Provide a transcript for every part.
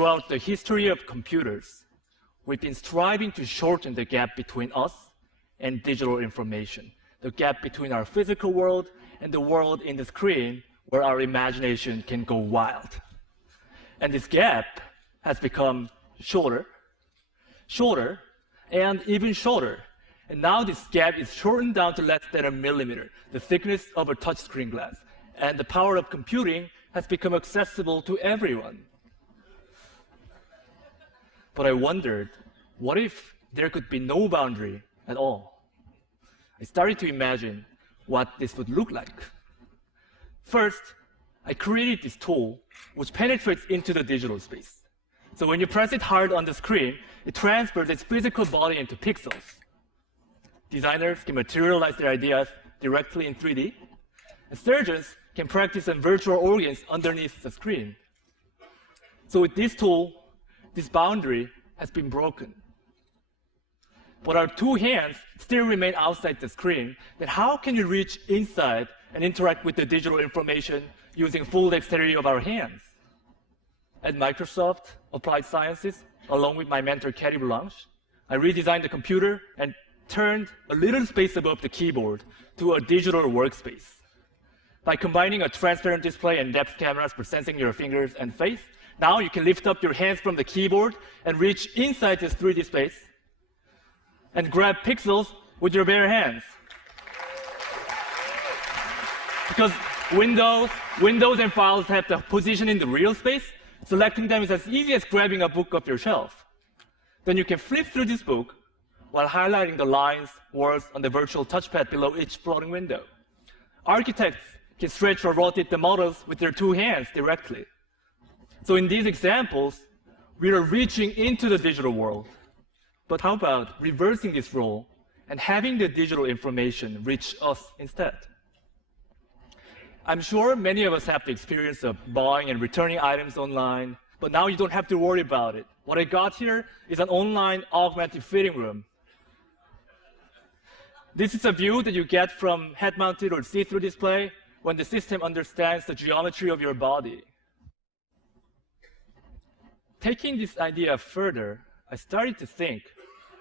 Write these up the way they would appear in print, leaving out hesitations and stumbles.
throughout the history of computers, we've been striving to shorten the gap between us and digital information, the gap between our physical world and the world in the screen where our imagination can go wild. And this gap has become shorter, and even shorter. And now this gap is shortened down to less than a millimeter, the thickness of a touchscreen glass. And the power of computing has become accessible to everyone. But I wondered, what if there could be no boundary at all? I started to imagine what this would look like. First, I created this tool which penetrates into the digital space. So when you press it hard on the screen, it transfers its physical body into pixels. Designers can materialize their ideas directly in 3D, and surgeons can practice on virtual organs underneath the screen. So with this tool, this boundary has been broken. But our two hands still remain outside the screen. Then how can you reach inside and interact with the digital information using full dexterity of our hands? At Microsoft Applied Sciences, along with my mentor, Kerry Blanche, I redesigned the computer and turned a little space above the keyboard to a digital workspace. By combining a transparent display and depth cameras for sensing your fingers and face, now you can lift up your hands from the keyboard and reach inside this 3D space and grab pixels with your bare hands. Because Windows and files have the position in the real space, selecting them is as easy as grabbing a book off your shelf. Then you can flip through this book while highlighting the lines, words on the virtual touchpad below each floating window. Architects can stretch or rotate the models with their two hands directly. So in these examples, we are reaching into the digital world. But how about reversing this role and having the digital information reach us instead? I'm sure many of us have the experience of buying and returning items online, but now you don't have to worry about it. What I got here is an online augmented fitting room. This is a view that you get from head-mounted or see-through display when the system understands the geometry of your body. Taking this idea further, I started to think,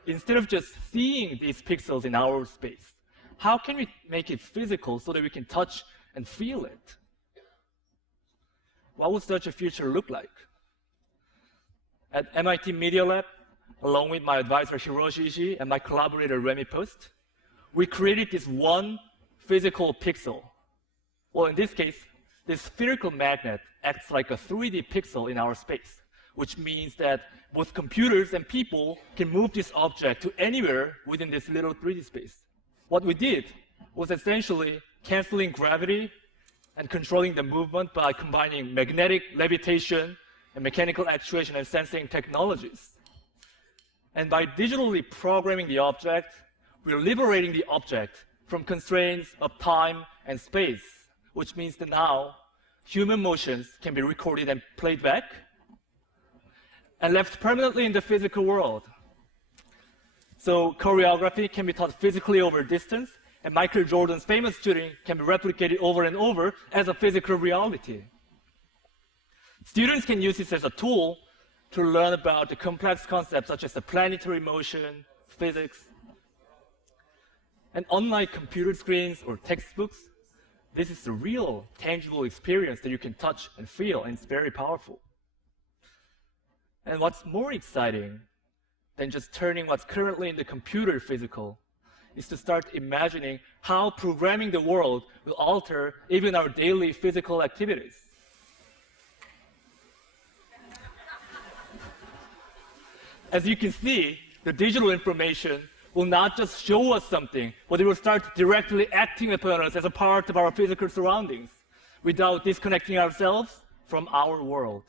instead of just seeing these pixels in our space, how can we make it physical so that we can touch and feel it? What would such a future look like? At MIT Media Lab, along with my advisor Hiroshi Ishii and my collaborator Remy Post, we created this one physical pixel. Well, in this case, this spherical magnet acts like a 3D pixel in our space, which means that both computers and people can move this object to anywhere within this little 3D space. What we did was essentially canceling gravity and controlling the movement by combining magnetic levitation and mechanical actuation and sensing technologies. And by digitally programming the object, we're liberating the object from constraints of time and space, which means that now human motions can be recorded and played back and left permanently in the physical world. So choreography can be taught physically over distance, and Michael Jordan's famous shooting can be replicated over and over as a physical reality. Students can use this as a tool to learn about the complex concepts such as the planetary motion, physics. And unlike computer screens or textbooks, this is a real, tangible experience that you can touch and feel, and it's very powerful. And what's more exciting than just turning what's currently in the computer physical is to start imagining how programming the world will alter even our daily physical activities. As you can see, the digital information will not just show us something, but it will start directly acting upon us as a part of our physical surroundings without disconnecting ourselves from our world.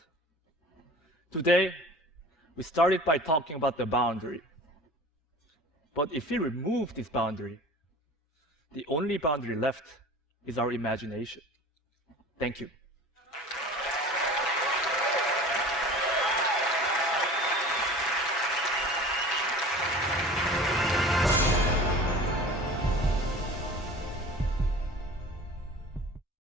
Today, we started by talking about the boundary. But if we remove this boundary, the only boundary left is our imagination. Thank you.